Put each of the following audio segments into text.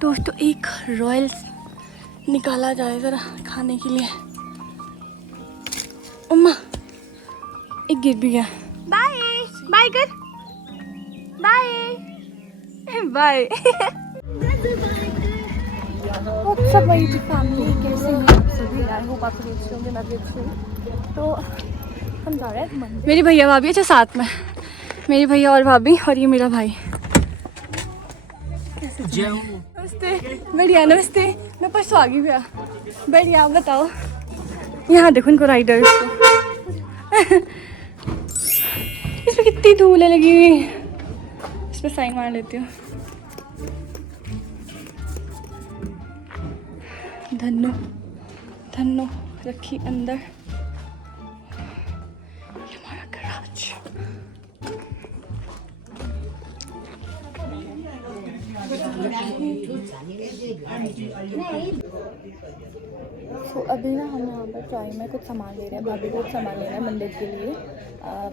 दोस्तों एक रॉयल निकाला जाए ज़रा खाने के लिए। अम्मा एक गिर भी गया। बाय बाय कर बाय बाय। सब मेरी फैमिली कैसे हैं आप सभी? आई होप आप सभी अच्छे होंगे, मैं भी अच्छी हूँ। तो हम जा रहे हैं मंदिर। मेरी भैया भाभी अच्छा साथ में, मेरी भैया और भाभी और ये मेरा भाई। नमस्ते। बढ़िया नमस्ते। मैं परसों आ गई भैया। बढ़िया आप बताओ। यहाँ देखो इनको राइडर्स को। इसमें कितनी धूल लगी हुई। इस पर साइन मार लेती हूँ। धन्नो धन्नो रखी अंदर हमारा गराज। तो अभी ना हम यहाँ पर ट्राई में कुछ सामान ले रहे हैं। भाभी को कुछ सामान लेना है मंदिर के लिए,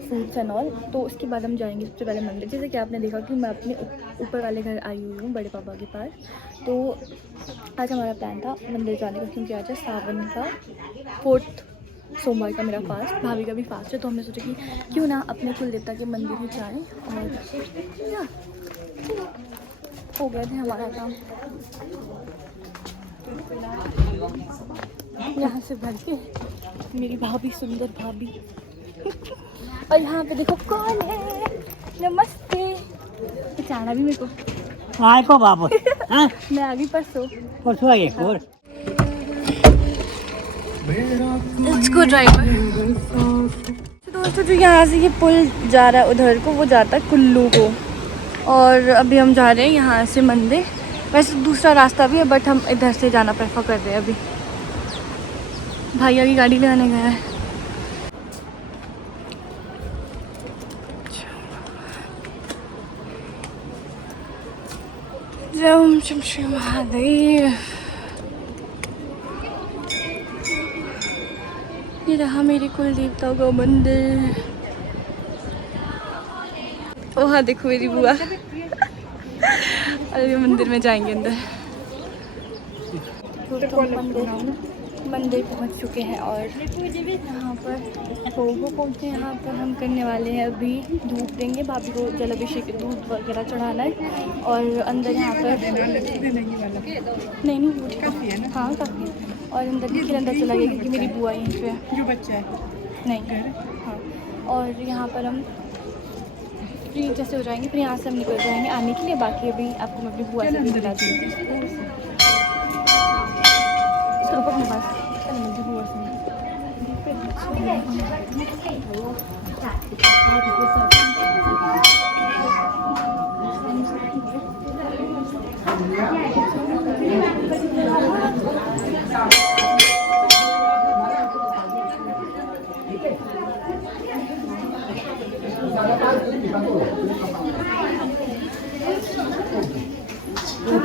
फ्रूट्स एंड ऑल। तो उसके बाद हम जाएंगे सबसे पहले मंदिर। जैसे कि आपने देखा कि मैं अपने ऊपर वाले घर आई हुई हूँ, बड़े पापा के पास। तो आज हमारा प्लान था मंदिर जाने का, क्योंकि आज है सावन का 4th सोमवार का मेरा फास्ट, भाभी का भी फास्ट है। तो हमने सोचा कि क्यों ना अपने कुल देवता के मंदिर ही जाएँ। और हो गया थे हमारा काम यहाँ से भर के। मेरी भाभी, सुंदर भाभी। और यहाँ पे देखो कौन है। नमस्ते। पहचाना भी मेरे को? आए को बाबू। मैं आ गई परसों आई और लेट्स गो ड्राइवर। दोस्तों जो यहाँ से ये पुल जा रहा है उधर को, वो जाता है कुल्लू को। और अभी हम जा रहे हैं यहाँ से मंदिर। वैसे दूसरा रास्ता भी है बट हम इधर से जाना प्रेफर कर रहे हैं। अभी भैया की गाड़ी ले आने गया है। जय ओम श्री महादेव। ये रहा मेरी कुल देवता का मंदिर। ओह हाँ देखो मेरी बुआ। अरे मंदिर में जाएंगे अंदर। तो मंदिर पहुंच चुके हैं और यहाँ पर भोगों पहुँचे। यहाँ पर हम करने वाले हैं अभी धूप देंगे। भाभी को जल अभिषेक दूध वगैरह चढ़ाना है। और अंदर यहाँ पर नहीं वो काफ़ी है ना। हाँ काफ़ी है। और अंदर भी फिर अंदर चला गया क्योंकि मेरी बुआ यहीं पे जो बच्चा है नहीं। हाँ और यहाँ पर हम फ्री जैसे हो जाएंगे, फिर यहाँ से हम निकल जाएंगे आने के लिए। बाकी अभी आपको मैं अपनी बुआ से भी दिलाती हूँ। अपने पास बुआ से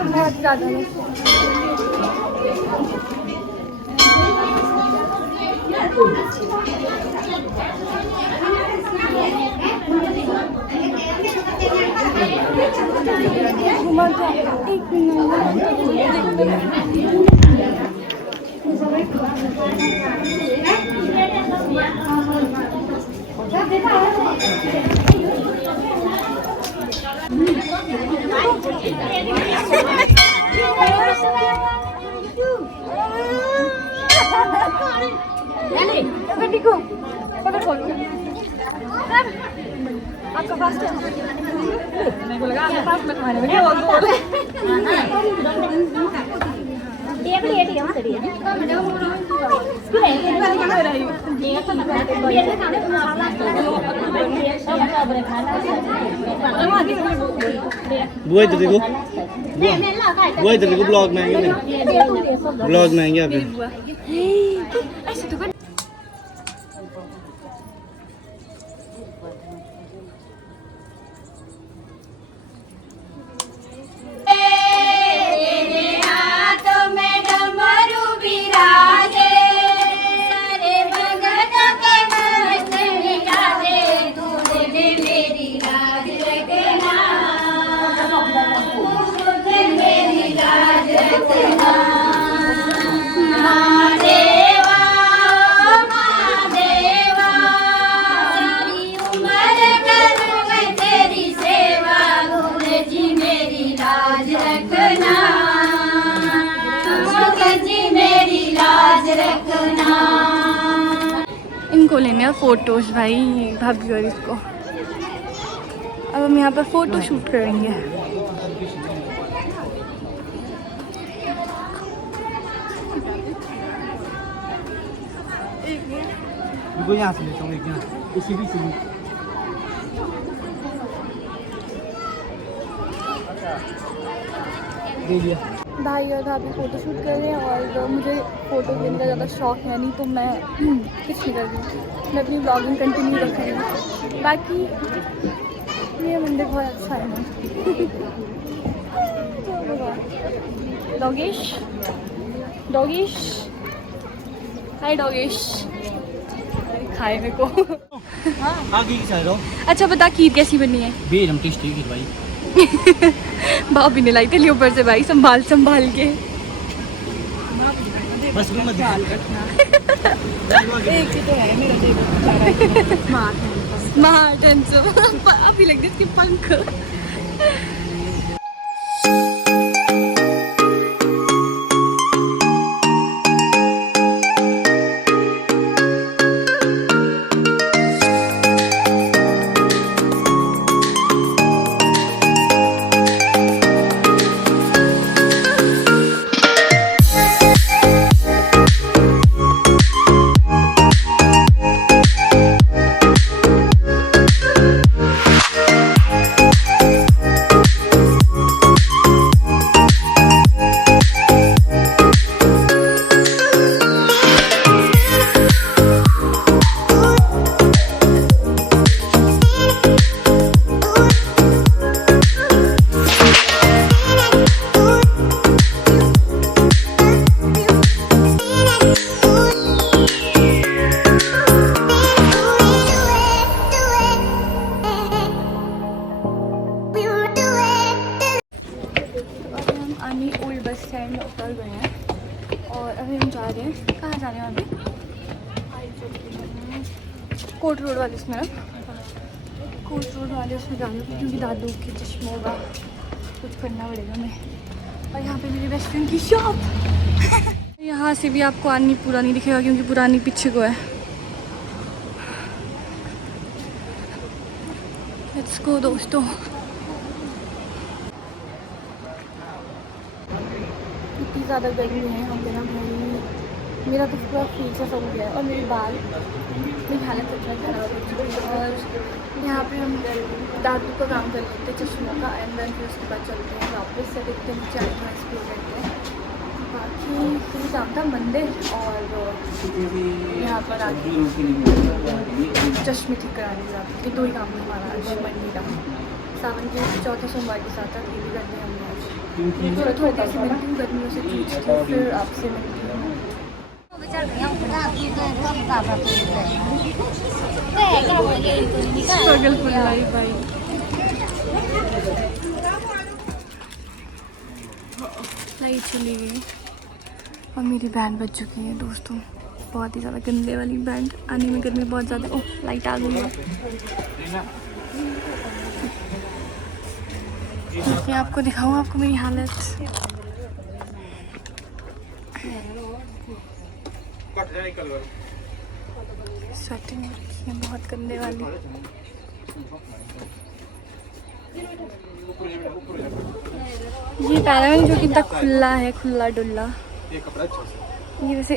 बहुत ज़्यादा एक आपका फास्ट है? मेरे को लगा आपका फास्ट में खाने में बुआ इधर देखो, बुआ इधर देखो। ब्लॉग में आएंगे, ब्लॉग में आएंगे आप। मेरी इनको लेने हैं फ़ोटोज़ भाई, भाभी और इसको। अब हम यहाँ पर फ़ोटो शूट करेंगे। इनको यहाँ से लेता हूँ, एक यहाँ इसी भी से दे दिया। भाई और भाभी फ़ोटो शूट कर रहे हैं और मुझे फ़ोटो लेने का ज़्यादा शौक है नहीं, तो मैं कुछ नहीं कर रही, मैं अपनी ब्लॉगिंग कंटिन्यू रखूँगी। बाकी ये मंदिर बहुत अच्छा है ना। डॉगेश, डॉगेश, हाय डॉगेश, खाए मेरे को। आगे की साइड हो। अच्छा बता खीर कैसी बनी है? बेहद टेस्टी खीर भाई। भाभी ने लाई थी ऊपर से भाई, संभाल संभाल के। बस भी मत एक ही तो है मेरा स्मार्ट हैंडसम। अभी लग गए इसके पंख। ओल्ड बस स्टैंड में उतर गए हैं और अभी हम जा रहे हैं, कहाँ जा रहे हैं अभी? कोट रोड वाले उसमें, कोट रोड वाले उसमें जा रहे हैं क्योंकि दादू के चश्मों का कुछ करना पड़ेगा हमें। और यहाँ पे मेरी बेस्ट फ्रेंड की शॉप। यहाँ से भी आपको आनी पूरा नहीं दिखेगा क्योंकि पुरानी पीछे को है। लेट्स गो दोस्तों। इतनी ज़्यादा गर्मी है यहाँ पे ना भाई, मेरा तो पूरा फेस ऐसा हो गया है और मेरे बाल, मेरी हालत इतना ख़राब हो चुकी है। और यहाँ पे हम दादू का काम कर लेते हैं चश्मों का, एंड देन फिर उसके बाद चलते हैं वापस से, देखते हैं नीचे आगे एक्सप्लोर करते हैं। बाकी यही काम था मंदिर और यहाँ पर आके चश्मे ठीक कराने का, ये दो ही काम था हमारा आज मंडी का। सावन के चौथे सोमवार के साथ ये भी करते हैं हमने आज। तो थोड़ी देर से मिलती हूँ, गर्मियों से पूछती हूँ, फिर आपसे मिलती हूँ। स्ट्रगल फुल लाइफ भाई। लाइट चली गई और मेरी बैंड बज चुकी है दोस्तों, बहुत ही ज़्यादा गंदे वाली बैंड। आने में गर्मी बहुत ज़्यादा। ओह लाइट आ गई है। मैं आपको दिखाऊँ आपको मेरी हालत। स्वेटिंग हो रखी है बहुत गंदे वाली। ये पैरामीन जो कि इतना खुला है, खुला डुल्ला, ये वैसे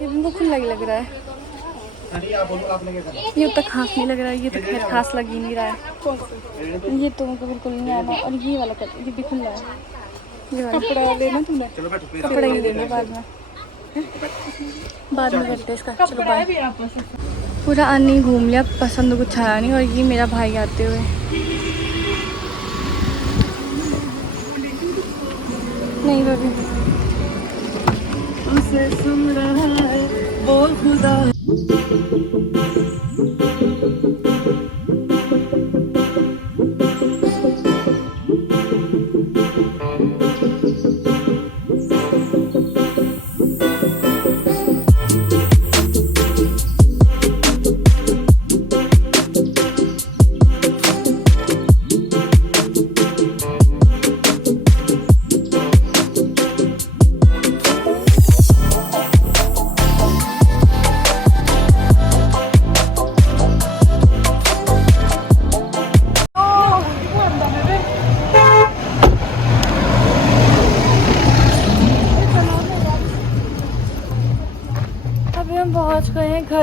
ये उनको खुला ही लग रहा है। ये उतना खास नहीं लग रहा है, ये तो खैर खास लग ही नहीं रहा है। ये तो मुझको बिल्कुल नहीं आना। और ये वाला कलर ये भी खुला है। ये वाला कपड़ा लेना तुमने, कपड़ा ही लेंगे बाद में करते हैं इसका। चलो बाय। पूरा आने घूम लिया, पसंद कुछ आया नहीं। और ये मेरा भाई आते हुए, नहीं भाभी उसे सुन रहा है बोल खुदा।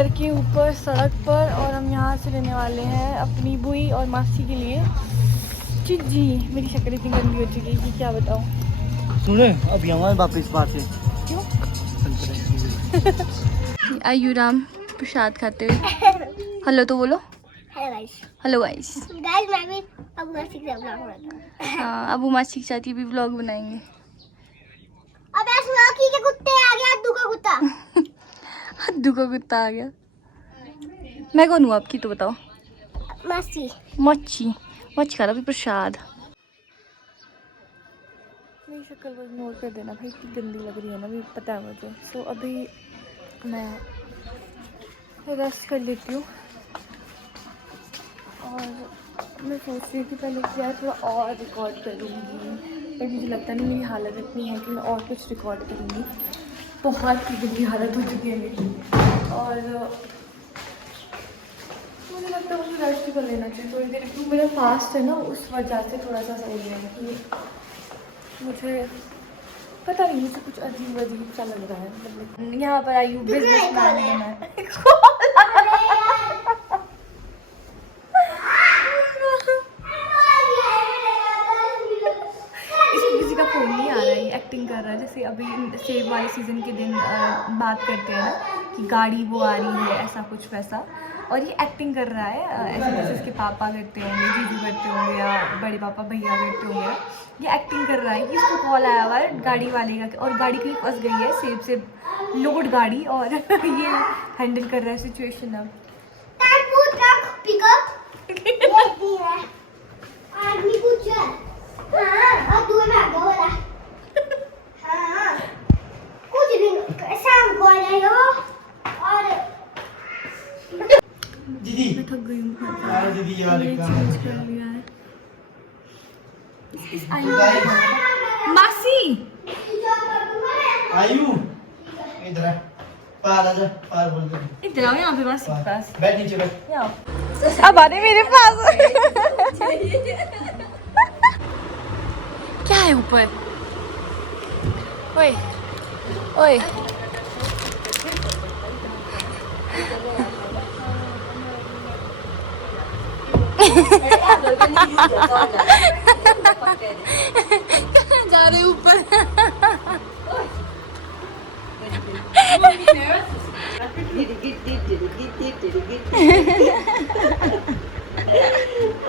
घर के ऊपर सड़क पर और हम यहाँ से लेने वाले हैं अपनी बुई और मासी के लिए चिज्जी। मेरी शक्ल इतनी गंदी हो चुकी है कि क्या बताऊँ। सुने अब यहाँ वापस बाहर से क्यों? आयुराम प्रसाद खाते हुए हेलो तो बोलो। Hello guys. मैं भी अबू मासी के ब्लॉग बनाता हूँ। हाँ अबू मासी के साथ ही भी व्लॉग बनाएंगे। अब ऐसे के कुत्ते आ गया, हद्दू का कुत्ता। हद्दू का कुत्ता आ गया। मैं कौन हूँ आपकी तो बताओ। मासी मच्छी मच्छी खा रहा भी प्रसाद। मेरी शक्ल को इग्नोर कर देना भाई, इतनी गंदी लग रही है ना, भी पता है मुझे। सो अभी मैं रेस्ट कर लेती हूँ और मैं सोच रही हूँ कि पहले यार थोड़ा और रिकॉर्ड करूँगी, पर मुझे लगता नहीं मेरी हालत इतनी है कि मैं और कुछ रिकॉर्ड करूँगी। बहुत ही गंदी हालत हो चुकी है मेरी और मुझे लगता है मुझे रेस्ट कर लेना चाहिए थोड़ी देर, क्योंकि मेरा फास्ट है ना, उस वजह से थोड़ा सा सही है कि मुझे पता नहीं, मुझे कुछ अजीब अजीब सा लग रहा है। मतलब यहाँ पर आई हूँ बिजनेस मैन है मैं। इसको किसी का फोन नहीं आ रहा है, एक्टिंग कर रहा है। जैसे अभी सेब वाले सीजन के दिन बात करते हैं ना कि गाड़ी वो आ रही है, ऐसा कुछ वैसा, और ये एक्टिंग कर रहा है ऐसे जैसे इसके पापा करते होंगे, जीजू करते होंगे या बड़े पापा भैया करते होंगे। ये एक्टिंग कर रहा है कि इसको कॉल आया हुआ है गाड़ी वाले का और गाड़ी कहीं फंस गई है, सेब से लोड गाड़ी, और ये हैंडल कर रहा है सिचुएशन। अब आदमी कुछ है। हाँ, और दूर भागा वाला। हाँ, कुछ दिन शाम को आएगा और दीदी मैं थक गई हूँ। दीदी यार ये चेंज कर लिया है। मासी आयु इधर आ, पार आ जा, पार बोल दे। इधर आओ यहाँ पे मासी के पास। बैठ नीचे बैठ। यहाँ आओ। अब आ रहे मेरे पास। क्या है ऊपर? ओए ओए कहाँ जा रहे ऊपर?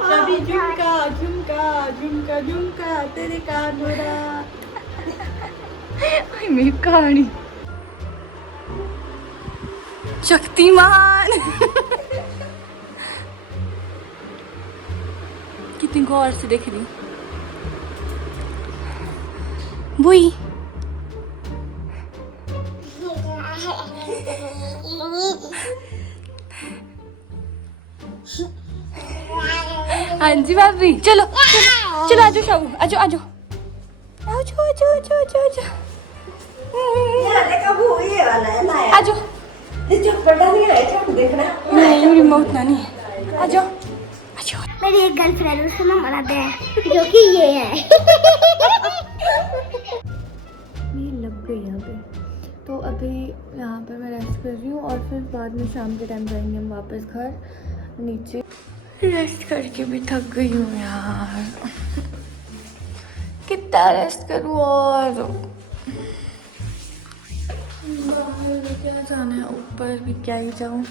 सभी झुमका झुमका झुमका झुमका तेरे कानोरा। मेरी कहानी शक्तिमान। कितनी गौर से देख रही बुई। हाँ जी भाभी चलो चलो चलो आजो शाबू आजो आजो आजो आजो आजो आजो आजो आजो नहीं रिमोट ना नहीं आजो आजो। मेरी एक गर्लफ्रेंड है, उसका नाम आराध्या है, जो कि ये है। ये लग गई यहाँ पे। तो अभी यहाँ पर मैं रेस्ट कर रही हूँ और फिर बाद में शाम के टाइम जाएंगे हम वापस घर नीचे। रेस्ट करके भी थक गई हूँ यार, कितना रेस्ट करूँ और बाहर क्या जाना है, ऊपर भी क्या ही जाऊँ।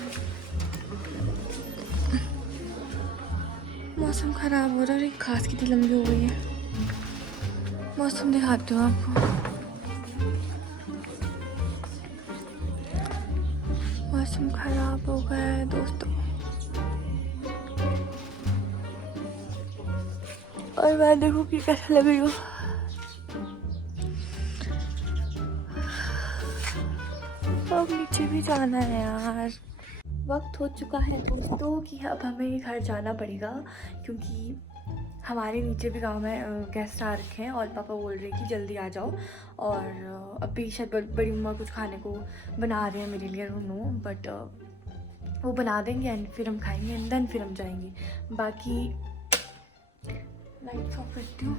मौसम ख़राब हो रहा है, खास कितनी लंबी हो गई है। मौसम दिखाती हूँ आपको। मौसम ख़राब हो गया है दोस्तों, और मैं देखो कि कैसा लग रही हूँ। अब नीचे भी जाना है यार। वक्त हो चुका है दोस्तों कि अब हमें घर जाना पड़ेगा, क्योंकि हमारे नीचे भी गांव में गेस्ट आ रखे हैं और पापा बोल रहे हैं कि जल्दी आ जाओ। और अभी शायद बड़ी मम्मा कुछ खाने को बना रहे हैं मेरे लिए, नो बट वो बना देंगे एंड फिर हम खाएंगे एंड देन फिर हम जाएंगे। बाकी लाइट ऑफ करती हूँ,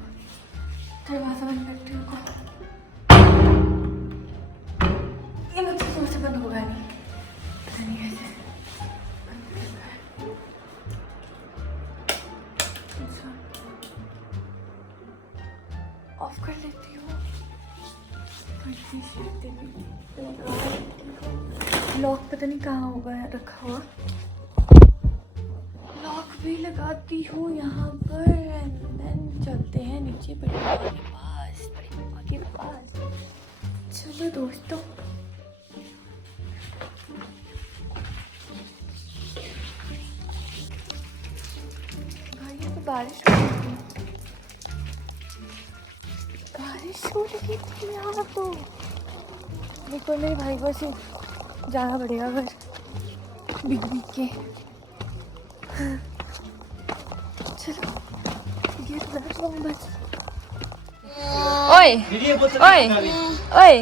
दरवाज़ा बंद करती हूँ। ये मुझसे जोर से बंद होगा नहीं। नहीं कैसे ऑफ कर लेती हूँ। लॉक पता नहीं कहाँ होगा रखा हुआ। लॉक भी लगाती हूँ यहाँ पर एंड देन चलते हैं नीचे बड़े पापा के पास। चलो दोस्तों, भाई यहाँ पे बारिश हो रही थी, बारिश हो रही थी यहाँ तो। देखो मेरे भाई को ऐसे जाना पड़ेगा घर भीग भीग के। चलो ये प्लेटफॉर्म बस। ओए ओए ओए